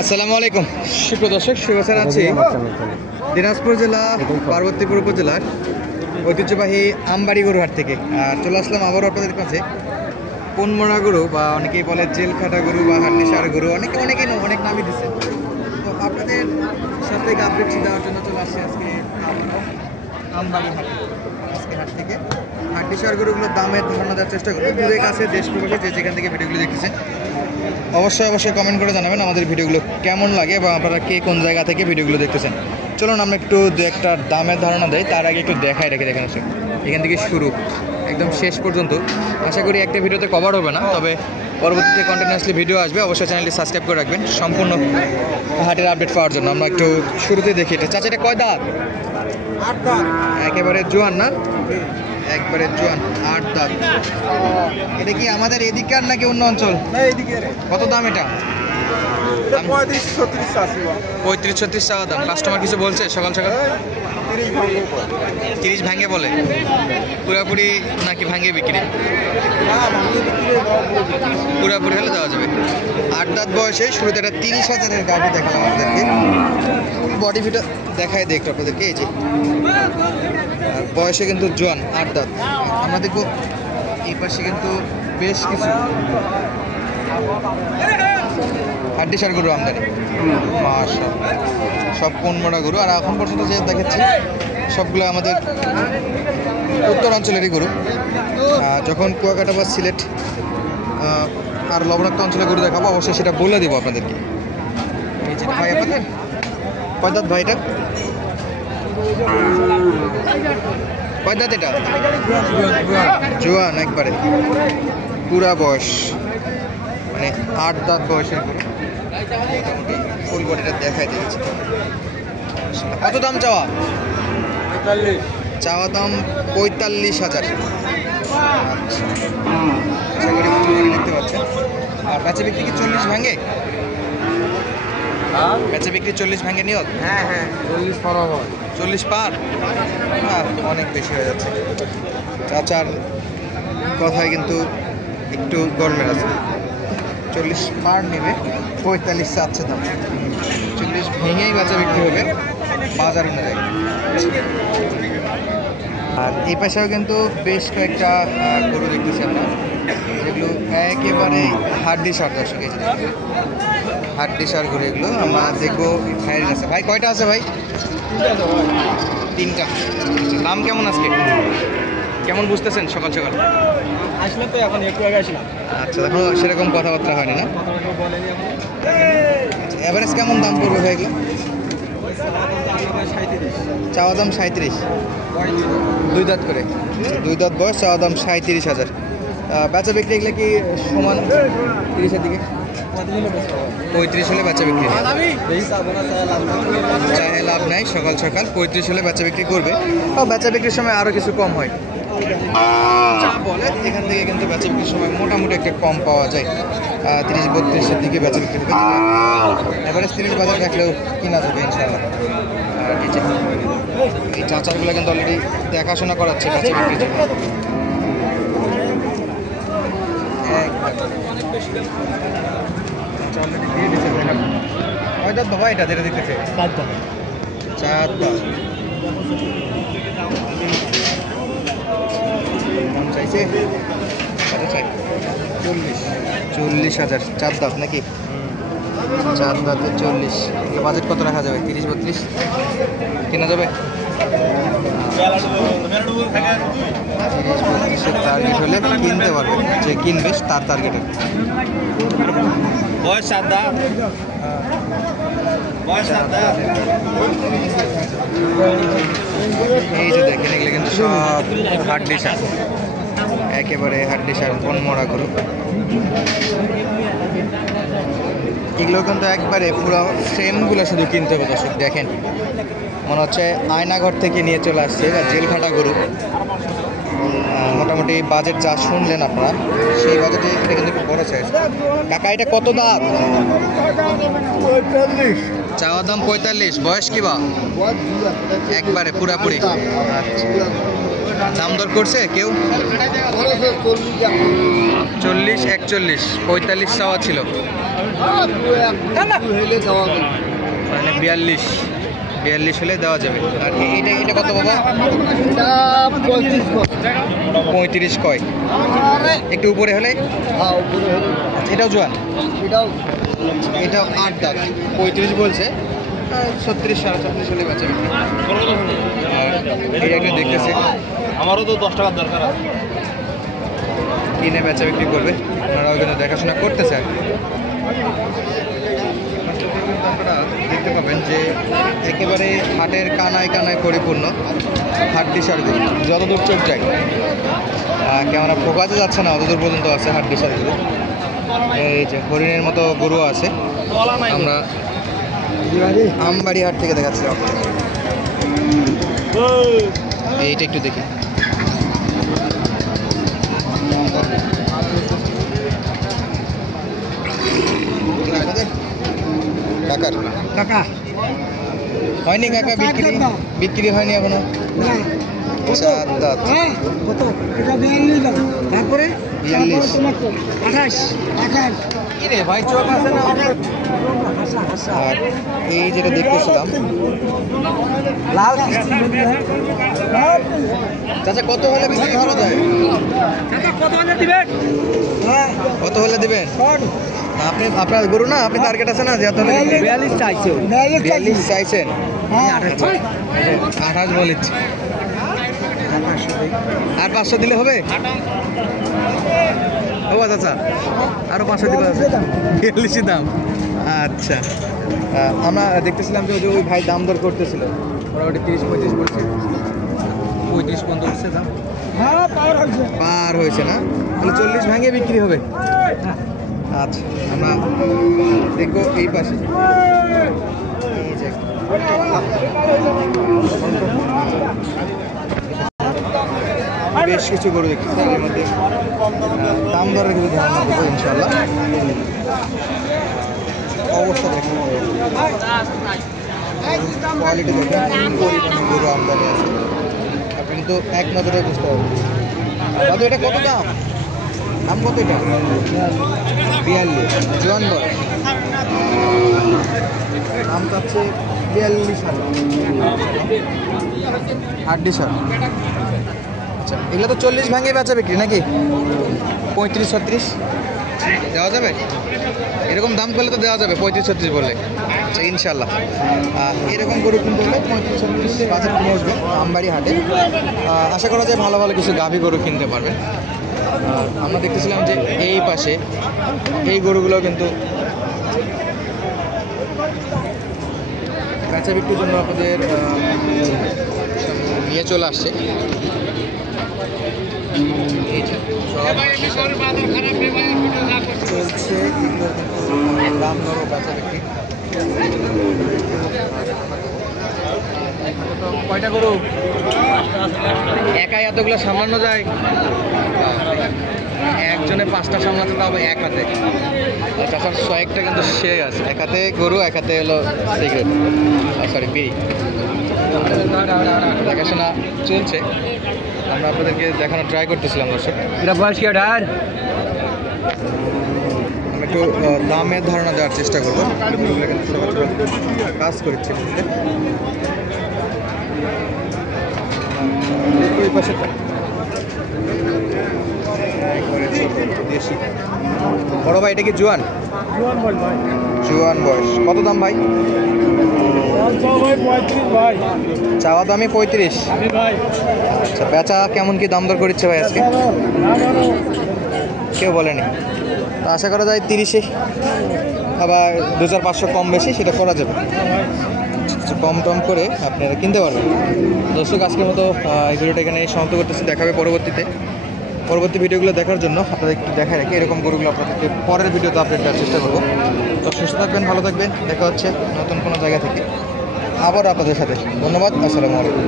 আসসালামু আলাইকুম সুপ্রিয় দর্শক, শুভেচ্ছা জানাচ্ছি দিনাজপুর জেলা পার্বতীপুর উপজেলার ঐতিহ্যবাহী আমবাড়ি গরুহাট থেকে। আর চলে আসলাম আবারও আপনাদের কাছে কোনমোড়া গরু বা অনেকেই বলে জেলখাটা গরু বা হাড্ডিসার গরু, অনেকেই অনেক নামই দিচ্ছে। তো আপনাদের সাথে আপডেট দেওয়ার জন্য চলে আসছি আজকে আমবাড়ি হাট। আজকে হাট থেকে হাড্ডিসার গরুগুলোর দামের ধারণা দেওয়ার চেষ্টা করবো। দূরে কাছে দেশ প্রবাসী যে যেখান থেকে ভিডিওগুলো দেখতেছেন অবশ্যই কমেন্ট করে জানাবেন আমাদের ভিডিওগুলো কেমন লাগে বা আপনারা কে কোন জায়গা থেকে ভিডিওগুলো দেখতেছেন। চলুন আমরা একটু দু একটা দামের ধারণা দেই, তার আগে একটু দেখাই রেখে দেখেন আসে এখান থেকে শুরু একদম শেষ পর্যন্ত। আশা করি একটা ভিডিওতে কভার হবে না, তবে পরবর্তীতে কন্টিনিউয়াসলি ভিডিও আসবে। অবশ্যই চ্যানেলটি সাবস্ক্রাইব করে রাখবেন সম্পূর্ণ হাটের আপডেট পাওয়ার জন্য। আমরা একটু শুরুতে দেখি এটা। চাচা, এটা কয় দাঁত? 8 দাঁত। একেবারে জোয়ান না? একবারে জোয়ান, 8 দাঁত। এটা কি আমাদের এদিককার নাকি অন্য অঞ্চল? কত দাম এটা? 35-36 চাওয়া দাম। কাস্টমার কিছু বলছে সকাল সকাল? 30 ভাঙে বলে, পুরাপুরি নাকি ভাঙে বিক্রি? পুরাপুরি হলে দেওয়া যাবে। 8 দাঁত বয়সে শুরুতে একটা 30,000-এর গাড়ি দেখালাম আপনাদেরকে। ফুল বডি ফিটা দেখায় দেখতো আপনাদেরকে। এই যে আর বয়সে কিন্তু জোয়ান, 8 দাঁত। আমরা দেখবো এই পাশে কিন্তু বেশ কিছু হাড্ডিসার গরু আমদানি। মাশাআল্লাহ, সব কোনমোড়া গরু। আর এখন পর্যন্ত যে দেখাচ্ছি সবগুলো আমাদের উত্তরাঞ্চলেরই গরু। যখন কুয়াকাটা বা সিলেট আর লবণাক্ত অঞ্চলের গরু দেখাবো অবশ্যই সেটা বলে দেবো আপনাদেরকে। এই যে ভাই আপনাদের কয় দাঁত? ভাইটা কয় দাঁত? এটা জোয়ান একবারে, পুরা বয়স মানে 8 দাঁত বয়সের গরু। ফুল বডিটা দেখাই দিয়েছে। কত দাম চাওয়া? চাওয়া দাম 45,000। আচ্ছা, আশা করি ফুল বডি দেখতে পাচ্ছেন। আর বেচা বিক্রি কি 40 ভাঙে? বেচা বিক্রি 40 ভাঙে নিয়ত? হ্যাঁ 40 পার হবে। 40 পার? অনেক বেশি হয়ে যাচ্ছে। চাচার কথায় কিন্তু একটু গরমের আছে। 40 পার নেবে, 45 চাচ্ছে দাম। 40 ভেঙেই বেচা বিক্রি হবে বাজার অনুযায়ী। আর এই পাশেও কিন্তু বেশ কয়েকটা গরু দেখতেছি আমরা, যেগুলো একেবারে হাড্ডিসার। দর্শক, এই যে হাড্ডিসার গরু এগুলো আমরা দেখবো ভাইয়ের কাছে। ভাই কয়টা আছে ভাই? 3টা। দাম কেমন আজকে? কেমন বুঝতেছেন সকাল সকাল? আসলে তো এখন একটু আগে আসলাম। আচ্ছা, এখন সেরকম কথাবার্তা হয়নি না? এভারেজ কেমন দাম পড়বে ভাই এগুলো? চাওয়া দাম 37, 2 দাঁত করে, 2 দাঁত বয়স, চাওয়া দাম 37,000। বেচা বিক্রি এগুলো কি সমান 30-এর দিকে? 35 হলে বেচা বিক্রি চায় লাভ নাই। সকাল সকাল 35 হলে বেচা বিক্রি করবে। বেচা বিক্রির সময় আরও কিছু কম হয় যা বলে। এখান থেকে কিন্তু বেচা বিক্রির সময় মোটামুটি একটা কম পাওয়া যায়। 30-32-এর দিকে বেচা বিক্রি হবে। এবারে 30 বাজার রাখলেও কিনা যাবে ইনশাআল্লাহ। আর এই চাচারগুলো কিন্তু অলরেডি দেখাশোনা করাচ্ছে বেচা বিক্রির জন্য। কয় দাঁত বাবা এটা যেটা দেখতেছে? 4 দাঁত। 4 দাঁত। দাম চাইছে কত? চাই 40,000। 4 দাঁত নাকি? 4 দাঁতে 40। বাজেট কত রাখা যাবে? 30-32 কেনা যাবে? 30-32-এর টার্গেট হলে কিনতে পারবে। যে কিনবে তার টার্গেটে। বয়স 7 দাঁত। এই যে দেখেন এগুলো কিন্তু সব হাড্ডিসার, একেবারে হাড্ডিসার কোনমোড়া গরু। এগুলো কিন্তু একবারে পুরো ফ্রেমগুলো শুধু কিনতে হবে। দর্শক দেখেন, মনে হচ্ছে আয়নাঘর থেকে নিয়ে চলে আসছে বা জেলখাটা গরু। মোটামুটি বাজেট যা শুনলেন আপনারা, সেই বাজেটে এটা কিন্তু একটু বড় সাইজ। কাকা, এটা কত দাম? চাওয়া দাম 45। বয়স কি বা? একবারে পুরাপুরি। আচ্ছা, দাম দর করছে কেউ? 40, 41, 45 চাওয়া ছিল, মানে 42 হলে দেওয়া যাবে। আর এটা কত বাবা? 35 কয়, একটু উপরে হলে? আচ্ছা, এটাও জোয়ান, এটাও 8 দাঁত, 35 বলছে, 36, 36.5 হলে বেচা বিক্রি। আর এই একটা দেখতেছি, আমারও তো 10 টাকার দরকার আছে। কিনে বেচা বিক্রি করবে, ওনারাও কিন্তু দেখাশোনা করতেছে আর কি। আপনারা দেখতে পাবেন যে একেবারে হাটের কানায় কানায় পরিপূর্ণ, হাড্ডি সারগুলো যতদূর চোখ যায়। ক্যামেরা ফোকাসে যাচ্ছে না, অতদূর পর্যন্ত আছে হাড্ডি সারগুলো। এই যে হরিণের মতো গরু আছে, আমরা আমবাড়ি হাট থেকে দেখাচ্ছি। এইটা একটু দেখি, কাকার কাকা হয়নি কাকা, বিক্রি হয়নি এখনো। চার দাঁত, কত? এটা 42 দাম। তারপরে 42, 28, 28। কি রে ভাই, চোখ আছে না? আর এই যেটা দেখতেছিলাম, লাল চাচা কত হলে বিক্রি করা যায়? কত হলে দিবেন? কত হলে দিবেন? আপনি, আপনার গরু না, আপনি টার্গেট আছে না যে এত হলে বিক্রি? 42 চাইছে। 42 চাইছেন? 28 বলেছি। আর 500 দিলে হবে? ও চাচা আরো 500 দিলে হবে? 42 দাম। আচ্ছা, আমরা দেখতেছিলাম যে ওই ভাই দাম দর করতেছিল, মোটামুটি 30-35 বলছে, 35 পর্যন্ত উঠছে দাম, পার হয়েছে না? তাহলে 40 ভাঙে বিক্রি হবে। আচ্ছা, আমরা দেখবো এই পাশে, এই যে বেশ কিছু গরু দেখছি, এর মধ্যে দাম দরের কিছু ধারণা দেবো ইনশাল্লাহ। অবস্থা দেখুন, কোয়ালিটি দেখুন, পরিমাণ গরু আমদানি আছে, আপনি কিন্তু এক নজরে বুঝতে পারবেন। দাদু এটা কত দাম? দাম কত এটা? 42, জোয়ান বয়স, দাম চাচ্ছে 42 হাজার, হাড্ডি সার। আচ্ছা, এগুলো তো 40 ভাঙে বেচা বিক্রি নাকি? 35-36 দেওয়া যাবে? এরকম দাম করলে তো দেওয়া যাবে, 35-36 বললে। আচ্ছা, ইনশাল্লাহ এরকম গরু কিনতে হলে 35-36 বাজার কিনে আসবে আমবাড়ি হাটে। আশা করা যায় ভালো ভালো কিছু গাভী গরু কিনতে পারবেন। আমরা দেখতেছিলাম যে এই পাশে এই গরুগুলো কিন্তু বেচা বিক্রির জন্য আপনাদের নিয়ে চলে আসছে। চলছে দাম দরও বেচা বিক্রি। কয়টা গরু একাই এতগুলো সামলানো যায়? একজনে 5টা সামলাতে, তাও এক হাতে। তাছাড়া 100টা কিন্তু সে আছে, এক হাতে গরু, এক হাতে হলো সিগারেট, সরি বিড়ি। দেখাশোনা চলছে, আমরা আপনাদেরকে দেখানোর ট্রাই করতেছিলাম দর্শক। এটা বয়স কি আর আমি একটু দামের ধারণা দেওয়ার চেষ্টা করবো, কাজ করছে ওই পাশে দেশি বড় ভাই, এটা কি জোয়ান? জোয়ান বয়স, কত দাম ভাই? চাওয়া দামি 35। আচ্ছা, বেচা কেমন কি দাম দর করছে ভাই আজকে? কেউ বলেনি, তো আশা করা যায় 30-এ, আবার 2500 কম বেশি সেটা করা যাবে, কম টম করে আপনারা কিনতে পারবেন। দর্শক, আজকের মতো এই ভিডিওটা এখানে সমাপ্ত করতেছি, দেখাবে পরবর্তী ভিডিওগুলো দেখার জন্য আপনাদের একটু দেখায় রাখি, এরকম গরুগুলো আপনাদেরকে পরের ভিডিওতে আপডেট দেওয়ার চেষ্টা করবো। তো সুস্থ থাকবেন, ভালো থাকবেন, দেখা হচ্ছে নতুন কোনো জায়গা থেকে আবার আপনাদের সাথে। ধন্যবাদ, আসসালামু আলাইকুম।